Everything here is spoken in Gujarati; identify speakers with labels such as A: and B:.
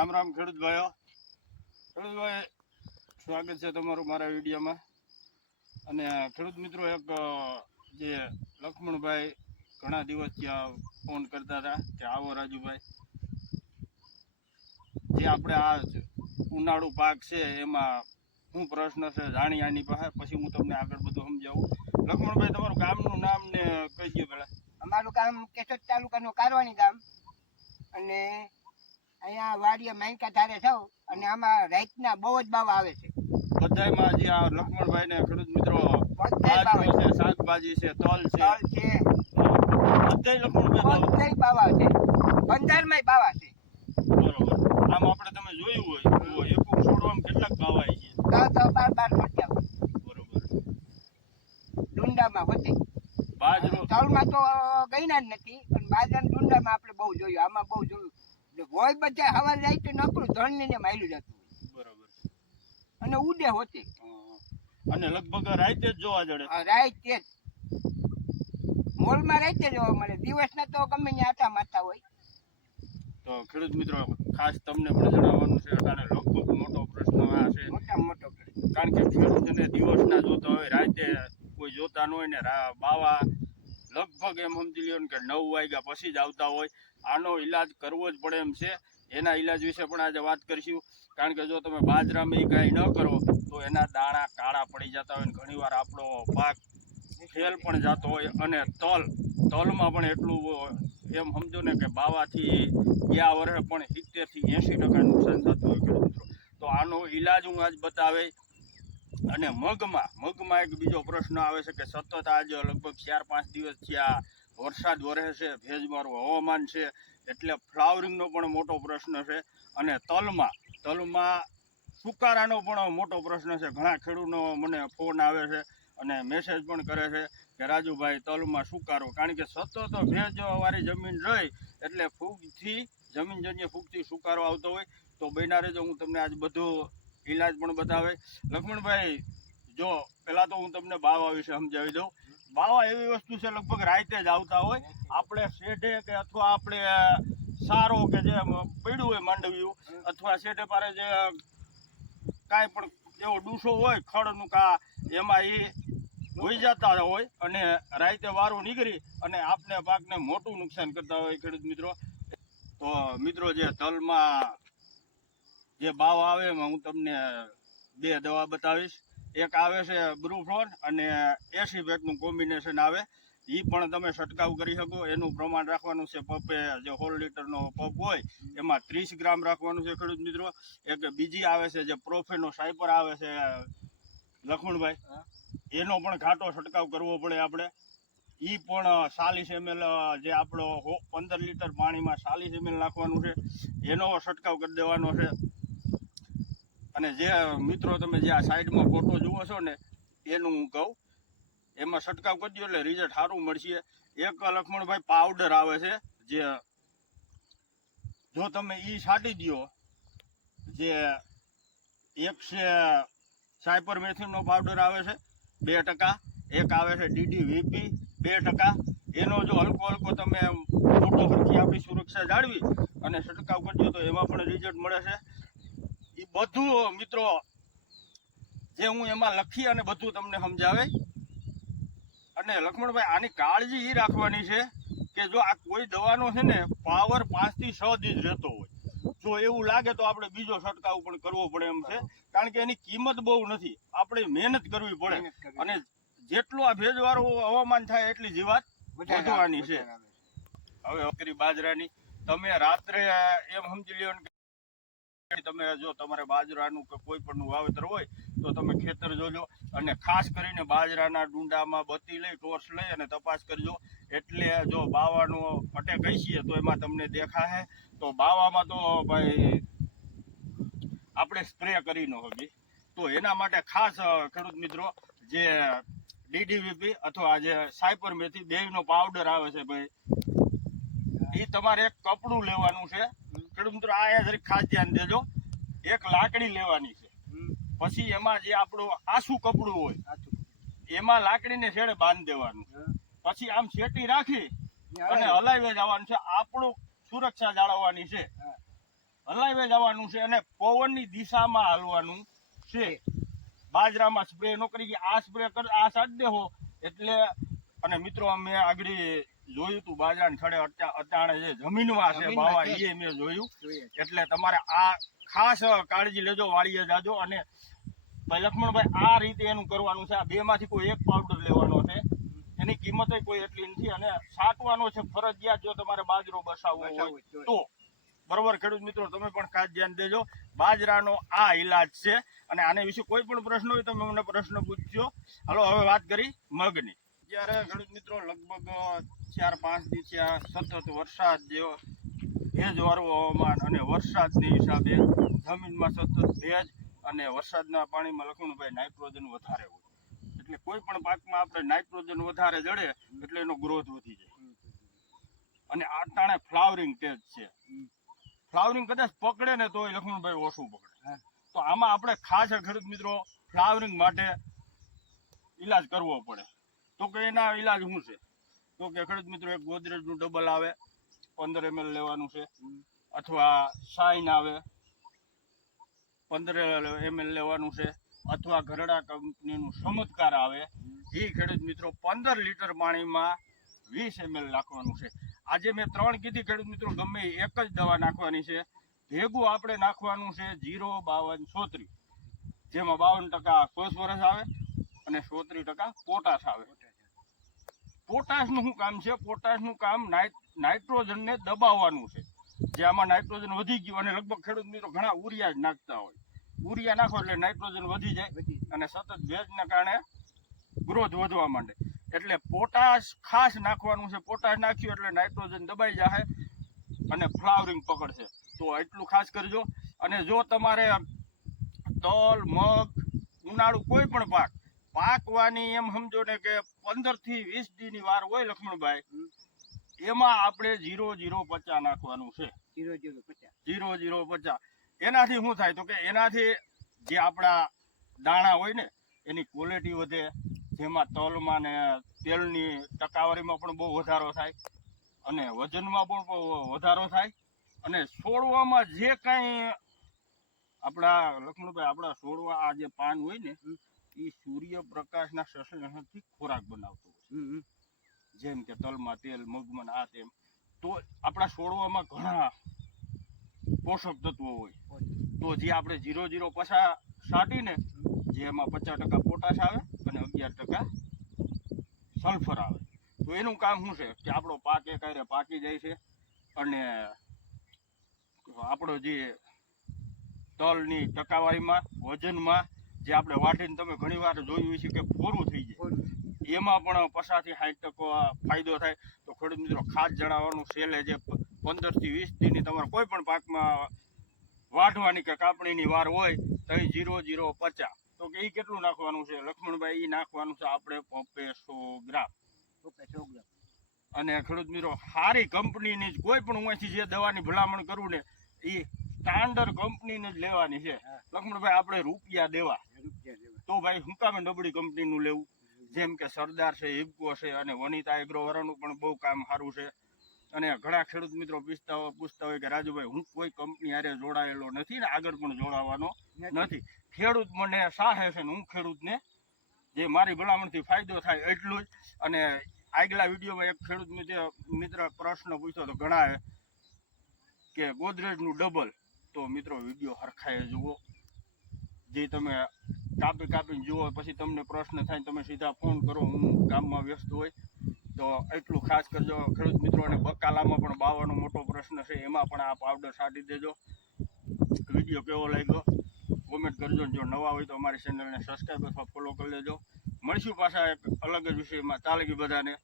A: રામ રામ ખેડૂત ભાઈઓ ખેડૂત ભાઈ સ્વાગત છે તમારું મારા વિડીયોમાં. અને ખેડૂત મિત્રો એક જે લક્ષ્મણભાઈ ઘણા દિવસ ત્યાં ફોન કરતા હતા કે આવો રાજુભાઈ. જે આપણે આ ઉનાળુ પાક છે એમાં શું પ્રશ્ન છે જાણી આની પાસે. પછી હું તમને આગળ બધું સમજાવું. લક્ષ્મણભાઈ, તમારું ગામનું નામ ને કહી દો પેલા
B: અમારું ગામ કેશોદ તાલુકાનું કારવાણી ગામ. અને અહીંયા વાડીએ માયકા ધારે છો અને આમાં રાઈતના બહુ જ ભાવ આવે છે.
A: બધાયમાં જે આ લક્ષ્મણભાઈ ને ખેડૂત મિત્રો બાજરો છે. શાકભાજી છે તલ છે.
B: તલ છે.
A: બધાય લક્ષ્મણભાઈ
B: બધાય બાવા છે. પંદરમાંય બાવા છે.
A: બરોબર. આમ આપણે તમે જોયું હોય એક છોડવામાં કેટલાક ભાવ આવી છે.
B: દસ દસ બાર બાર મોટા
A: બરોબર.
B: ડુંડામાં હોતી.
A: બાજરો.
B: તલમાં તો ગઈના જ નથી પણ બાજરા ડુંડામાં આપણે બહુ જોયું. આમાં બહુ જોયું. હોય બધા હવા લાઈટ નકરું ધણ ને માયલું જતું હોય. અને ઉડે હોતી.
A: અને લગભગ રાતે જ જોવા જડે.
B: આ રાઈત તે જ. મોલમાં રાઈતે જોવા મળે. દિવસના તો ગમે ત્યાં આટા માતા હોય.
A: તો ખેડૂત મિત્રો ખાસ તમને પણ જણાવવાનું છે અને લગભગ મોટો પ્રશ્ન આ છે.
B: મોટા મોટો
A: કારણ કે ખેડૂતને દિવસના જોતા હોય રાતે કોઈ જોતા ન હોય ને બાવા લગભગ એમ સમજી લ્યો કે નવ વાગ્યા પછી જ આવતા હોય. આનો ઈલાજ કરવો જ પડે એમ છે. એના ઈલાજ વિશે પણ આજે વાત કરીશું. કારણ કે જો તમે બાજરામાં કાંઈ ન કરો, તો એના દાણા કાળા પડી જતા હોય ઘણીવાર આપણો પાક ફેલ પણ જતો હોય અને તલ, તલમાં પણ એટલું એમ સમજો ને કે બાવાથી ગયા વર્ષે પણ સિત્તેરથી એંશી ટકા નુકસાન થતું હોય તો આનો ઈલાજ હું આજ બતાવે અને મગમાં મગમાં એક બીજો પ્રશ્ન આવે છે કે સતત આજે લગભગ ચાર, પાંચ દિવસથી આ વરસાદ વરસે છે ભેજવાળું હવામાન છે, એટલે ફ્લાવરિંગનો પણ મોટો પ્રશ્ન છે. અને તલમાં તલમાં સુકારાનો પણ મોટો પ્રશ્ન છે. ઘણા ખેડૂતનો મને ફોન આવે છે અને મેસેજ પણ કરે છે કે, રાજુભાઈ, તલમાં સુકારો. કારણ કે સતત ભેજવાળી જમીન રહી, એટલે ફૂગથી, જમીનજન્ય ફૂગથી સુકારો આવતો હોય. તો બન્યા રહેજો હું તમને આજ બધું ઈલાજ પણ બતાવે. લક્ષ્મણભાઈ, જો પહેલાં તો હું તમને બાવા વિશે સમજાવી દઉં. બાવા એવી વસ્તુ છે, લગભગ રાતે જ આવતા હોય. આપણે શેઢે કે અથવા આપણે સારો કે જે પડ્યું હોય માંડવ્યું, અથવા શેઢે પારે જે કાંઈ પણ એવો ડૂસો હોય, ખડનું કા એમાં એ હોઈ જતા હોય અને રાતે વારું નીકળી અને આપને પાકને મોટું નુકસાન કરતા હોય ખેડૂત મિત્રો. તો મિત્રો જે તલમાં જે ભાવ આવે એમાં હું તમને બે દવા બતાવીશ. એક આવે છે બ્રુફ્લોન અને એસી પેકનું કોમ્બિનેશન આવે. એ પણ તમે છંટકાવ કરી શકો. એનું પ્રમાણ રાખવાનું છે પપે જે હોલ લીટરનો પપ હોય, એમાં ત્રીસ ગ્રામ રાખવાનું છે ખેડૂત મિત્રો. એક બીજી આવે છે જે પ્રોફેનો સાયપર આવે છે લખમણભાઈ એનો પણ ઘાટો છંટકાવ કરવો પડે આપણે. એ પણ ચાલીસ એમએલ જે આપણો પંદર લીટર પાણીમાં ચાલીસ એમએલ નાખવાનું છે. એનો છંટકાવ કરી દેવાનો છે. અને જે મિત્રો તમે જે આ સાઈડમાં ફોટો જુઓ છો ને, એનું હું કહું, એમાં છંટકાવ કરજો એટલે રિઝલ્ટ સારું મળશે. એક લક્ષ્મણભાઈ પાવડર આવે છે, જે, જો તમે એ છાંટી દ્યો, જે એક છે સાયપર મેથિનનો પાવડર આવે છે, બે ટકા, એક આવે છે ડીડી વીપી બે ટકા. એનો જો હલકો હલકો તમે મોટો ખર્ચી આપણી સુરક્ષા જાળવી અને છંટકાવ કરજો તો એમાં પણ રિઝલ્ટ મળે છે. એ બધું મિત્રો જે હું એમાં લખી અને બધું તમને સમજાવે અને લક્ષ્મણભાઈ આની કાળજી એ રાખવાની છે કે જો આ કોઈ દવાનો છે ને પાવર પાંચથી છ દિવસ રહેતો હોય. જો એવું લાગે તો આપણે બીજો છંટકાવ પણ કરવો પડે એમ છે. કારણ કે એની કિંમત બહુ નથી. આપણે મહેનત કરવી પડે. અને જેટલો આ ભેજવાળું હવામાન થાય એટલી જીવાત વધવાની છે. હવે અકરી બાજરાની તમે રાત્રે એમ સમજી લ્યો તમે જો તમારે બાજરાનું કે કોઈ પણનું વાવેતર હોય, તો તમે ખેતર જોજો અને ખાસ કરીને બાજરાના ડુંડામાં બત્તી લઈ, ટોર્ચ લઈ અને તપાસ કરજો. એટલે જો બાવાનો અટેક હશે તો એમાં તમને દેખાશે. તો બાવામાં તો ભાઈ આપણે સ્પ્રે કરી ન હોગી તો એના માટે ખાસ ખેડૂત મિત્રો, જે ડીડીવીપી અથવા જે સાયપર મેથી, બેયનો પાવડર આવે છે ભાઈ એ તમારે એક કપડું લેવાનું છે. ખેડૂત મિત્રો આ જરીક ખાસ ધ્યાન દેજો. એક લાકડી લેવાની છે. પછી એમાં જે આપણું આસુ કપડું હોય. એમાં લાકડીને છેડે બાંધી દેવાનું. પછી આમ શેટી રાખી અને
B: હલાવી.
A: જવાનું છે. આપણું સુરક્ષા જાળવવાની છે. હલાવે જવાનું છે અને પવનની દિશામાં હાલવાનું છે. બાજરામાં સ્પ્રે નો કરી આ સ્પ્રે કર આ સાટ દેહો. એટલે અને મિત્રો અમે આગળ જોયું તું બાજરાને છડે અટાણે જે જમીનમાં છે બાવા એ મેં જોયું. એટલે તમારે આ ખાસ કાળજી લેજો વાળીએ જાજો. અને ભાઈ લક્ષ્મણભાઈ આ રીતે એનું કરવાનું છે. આ બે માંથી કોઈ એક પાવડર લેવાનો છે. એની કિંમત કોઈ એટલી નથી. અને છાંટવાનો છે ફરજિયાત જો તમારે બાજરો બસાવવો હોય. તો. બરોબર ખેડૂત મિત્રો તમે પણ ખાસ ધ્યાન દેજો. બાજરાનો આ ઈલાજ છે. અને આને વિશે કોઈ પણ પ્રશ્ન હોય તમે મને પ્રશ્ન પૂછજો. હાલો હવે વાત કરી મગની. જ્યારે ખેડૂત મિત્રો લગભગ ચાર પાંચ દિવસ આ સતત વરસાદ જેવો ભેજવાળું હવામાન અને વરસાદની હિસાબે જમીનમાં સતત ભેજ અને વરસાદના પાણીમાં લખણભાઈ નાઇટ્રોજન વધારે હોય. એટલે કોઈ પણ પાકમાં આપણે નાઇટ્રોજન વધારે જડે એટલે એનો ગ્રોથ વધી જાય. અને આ ટાણે ફ્લાવરિંગ તેજ છે. ફ્લાવરિંગ કદાચ પકડે ને તો લક્ષ્મણભાઈ ઓછું પકડે. તો આમાં આપણે ખાસ ખેડૂત મિત્રો ફ્લાવરિંગ માટે ઈલાજ કરવો પડે. તો કે એના ઈલાજ શું છે? તો કે ખેડૂત મિત્રો એક ગોદરેજનું ડબલ આવે પંદર એમએલ લેવાનું છે. અથવા સાઇન આવે પંદર એમએલ લેવાનું છે. અથવા ઘરડા કંપનીનું ચમત્કાર આવે. એ ખેડૂત મિત્રો પંદર લીટર પાણીમાં વીસ એમએલ નાખવાનું છે. આજે મેં ત્રણ કીધી ખેડૂત મિત્રો ગમે એક જ દવા નાખવાની છે. ભેગું આપણે નાખવાનું છે જીરો બાવન સોત્રી. જેમાં બાવન ટકા ફોસ્ફરસ આવે અને સોત્રી ટકા પોટાશ આવે. પોટાશનું શું કામ છે? પોટાશનું કામ નાઇટ નાઇટ્રોજનને દબાવવાનું છે. જે આમાં નાઇટ્રોજન વધી ગયું અને લગભગ ખેડૂત મિત્રો ઘણા ઉરિયા જ નાખતા હોય. ઉરિયા નાખો એટલે નાઇટ્રોજન વધી જાય અને સતત ભેજના કારણે ગ્રોથ વધવા માંડે. એટલે પોટાશ ખાસ નાખવાનું છે. પોટાશ નાખ્યું એટલે નાઇટ્રોજન દબાઈ જાય અને ફ્લાવરિંગ પકડશે. તો એટલું ખાસ કરજો. અને જો તમારે તલ મગ ઉનાળુ કોઈ પણ પાક પાકવાની એમ સમજો ને કે પંદરથી વીસ દી ની વાર હોય લક્ષ્મણભાઈ એમાં આપણે જીરો જીરો પચા નાખવાનું છે.
B: જીરો જીરો પચા
A: જીરો જીરો પચા એનાથી શું થાય તો કે એનાથી જે આપણા દાણા હોય ને એની ક્વોલિટી વધે. જેમાં તલમાં ને તેલની ટકાવારીમાં પણ બહુ વધારો થાય. અને વજનમાં પણ વધારો થાય. અને છોડવામાં જે કાંઈ આપણા લક્ષ્મણભાઈ આપણા છોડવા આ જે પાન હોય ને એ સૂર્યપ્રકાશના શોષણથી ખોરાક બનાવતો હોય. જેમ કે તલમાં તેલ મગમાં આ તેમ. તો આપણા છોડવામાં ઘણા પોષક તત્વો હોય. તો જે આપણે ઝીરો ઝીરો પછા સાટીને જેમાં પચાસ ટકા પોટાશ આવે અને અગિયાર ટકા સલ્ફર આવે. તો એનું કામ શું છે? કે આપણો પાક એ કાંઈ પાકી જાય છે અને આપણો જે તલની ટકાવારીમાં વજનમાં જે આપણે વાટીને તમે ઘણી વાર જોયું છે કે ફોરું થઈ જાય. એમાં પણ પચાસથી સાઠ ટકો ફાયદો થાય. તો ખેડૂત મિત્રો ખાસ જણાવવાનું છેલ્લે જે પંદરથી વીસ દિનની તમારે કોઈ પણ પાકમાં વાઢવાની કે કાપણીની વાર હોય તો એ જીરો જીરો પચાસ. તો કે એ કેટલું નાખવાનું છે? લક્ષ્મણભાઈ એ નાખવાનું છે આપણે પંપે સો ગ્રામ.
B: સો ગ્રામ.
A: અને ખેડૂત મિત્રો સારી કંપનીની કોઈ પણ હું જે દવાની ભલામણ કરું ને એ સ્ટાન્ડર્ડ કંપનીને જ લેવાની છે. લક્ષ્મણભાઈ આપણે રૂપિયા દેવા. તો ભાઈ શું કામે નબળી કંપનીનું લેવું? જેમ કે સરદાર છે હિપકો છે અને વનિતા એગ્રો વાળાનું પણ બહુ કામ સારું છે. અને ઘણા ખેડૂત મિત્રો પૂછતા હોય પૂછતા હોય કે રાજુભાઈ હું કોઈ કંપની હારે જોડાયેલો નથી ને આગળ પણ જોડાવાનો નથી. ખેડૂત મને સાહે છે ને હું ખેડૂતને જે મારી ભલામણથી ફાયદો થાય એટલું જ. અને આગલા વિડીયોમાં એક ખેડૂત મિત્ર મિત્ર પ્રશ્ન પૂછ્યો તો ઘણા કે ગોદરેજનું ડબલ તો મિત્રો વીડિયો હરખાએ જુઓ. જે તમે કાપી કાપીને જુઓ, પછી તમને પ્રશ્ન થાય તમે સીધા ફોન કરો, હું ગામમાં વ્યસ્ત હોય. તો એટલું ખાસ કરજો. ખેડૂત મિત્રોને બકાલામાં પણ બાવાનો મોટો પ્રશ્ન છે, એમાં પણ આ પાવડર છાંટી દેજો. વીડિયો કેવો લાગ્યો? કોમેન્ટ કરજો જો નવા હોય તો અમારી ચેનલને સબસ્ક્રાઈબ અથવા ફોલો કરી લેજો. મળીશું પાછા એક અલગ જ વિષયમાં. ચાલે બધાને?